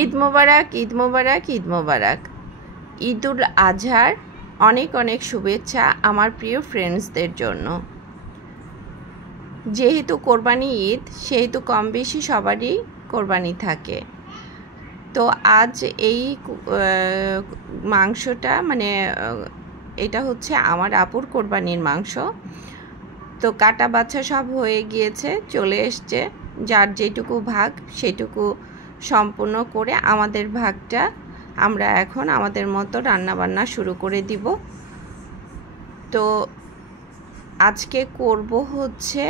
ঈদ মোবারক, ঈদ মোবারক, ঈদ মোবারক। ঈদুল আজহার অনেক অনেক শুভেচ্ছা আমার প্রিয় ফ্রেন্ডসদের জন্য। যেহেতু কোরবানি ঈদ, সেহেতু কম বেশি সবারই কোরবানি থাকে। তো আজ এই মাংসটা এটা হচ্ছে আমার আপুর কোরবানির মাংস। তো কাটা বাছা সব হয়ে গিয়েছে, চলে এসছে। যার যেটুকু ভাগ সেটুকু সম্পূর্ণ করে আমাদের ভাগটা আমরা এখন আমাদের মতো রান্নাবান্না শুরু করে দিব। তো আজকে করব হচ্ছে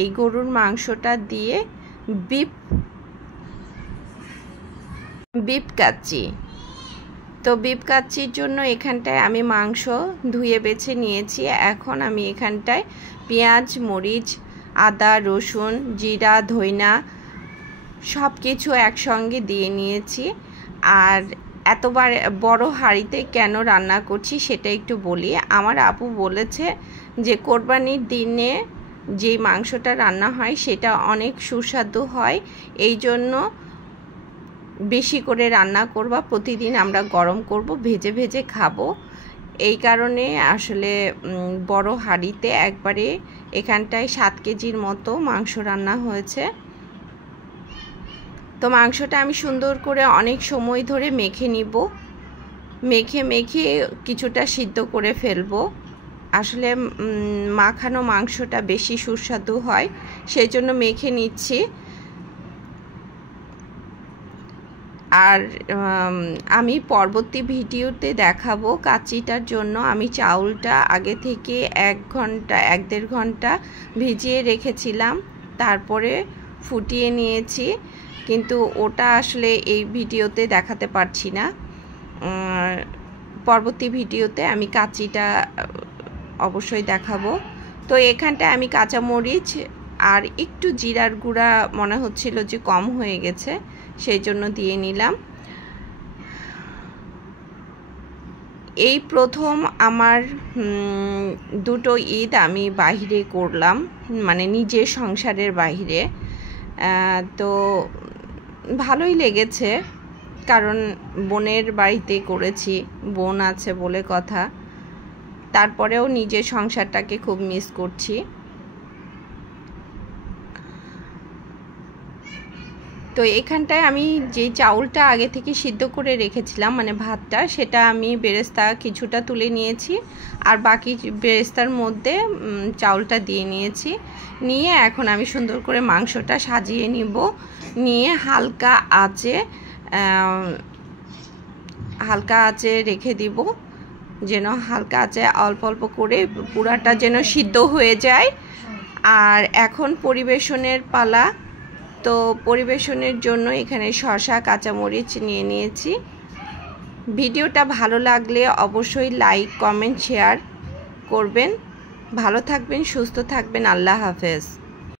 এই গরুর মাংসটা দিয়ে বিফ কাচ্চি। তো বিফ কাচ্চির জন্য এখানটায় আমি মাংস ধুয়ে বেছে নিয়েছি। এখন আমি এখানটায় পেঁয়াজ, মরিচ, আদা, রসুন, জিরা, ধইনা সব কিছু একসঙ্গে দিয়ে নিয়েছি। আর এতবার বড় হাঁড়িতে কেন রান্না করছি সেটা একটু বলি। আমার আপু বলেছে যে কোরবানির দিনে যে মাংসটা রান্না হয় সেটা অনেক সুস্বাদু হয়, এই জন্য বেশি করে রান্না করবা, প্রতিদিন আমরা গরম করব, ভেজে ভেজে খাবো। এই কারণে আসলে বড় হাঁড়িতে একবারে এখানটায় 7 কেজির মতো মাংস রান্না হয়েছে। তো মাংসটা আমি সুন্দর করে অনেক সময় ধরে মেখে নিব, মেখে কিছুটা সিদ্ধ করে ফেলবো। আসলে মাখানো মাংসটা বেশি সুস্বাদু হয়, সেই জন্য মেখে নিচ্ছি। আর আমি পরবর্তী ভিডিওতে দেখাবো কাচ্চিটার জন্য আমি চাউলটা আগে থেকে 1-1.5 ঘন্টা ভিজিয়ে রেখেছিলাম, তারপরে ফুটিয়ে নিয়েছি। কিন্তু ওটা আসলে এই ভিডিওতে দেখাতে পারছি না। পরবর্তী ভিডিওতে আমি কাচ্চিটা অবশ্যই দেখাবো। তো এখানটায় আমি কাঁচামরিচ আর একটু জিরার গুঁড়া মনে হচ্ছিল যে কম হয়ে গেছে, সেই জন্য দিয়ে নিলাম। এই প্রথম আমার দুটো ঈদ আমি বাহিরে করলাম, নিজের সংসারের বাহিরে। তো ভালোই লেগেছে, কারণ বোনের বাড়িতে করেছি, বোন আছে বলে কথা। তারপরেও নিজের সংসারটাকে খুব মিস করছি। তো এখানটায় আমি যে চাউলটা আগে থেকে সিদ্ধ করে রেখেছিলাম, ভাতটা, সেটা আমি বেরেস্তা কিছুটা তুলে নিয়েছি, আর বাকি বেরেস্তার মধ্যে চাউলটা দিয়ে নিয়েছি। নিয়ে এখন আমি সুন্দর করে মাংসটা সাজিয়ে নিব, নিয়ে হালকা আঁচে রেখে দিব, যেন হালকা আঁচে অল্প অল্প করে পুরাটা যেন সিদ্ধ হয়ে যায়। আর এখন পরিবেশনের পালা। তো পরিবেশনের জন্য এখানে শসা, কাঁচামরিচ নিয়ে নিয়েছি। ভিডিওটা ভালো লাগলে অবশ্যই লাইক, কমেন্ট, শেয়ার করবেন। ভালো থাকবেন, সুস্থ থাকবেন। আল্লাহ হাফেজ।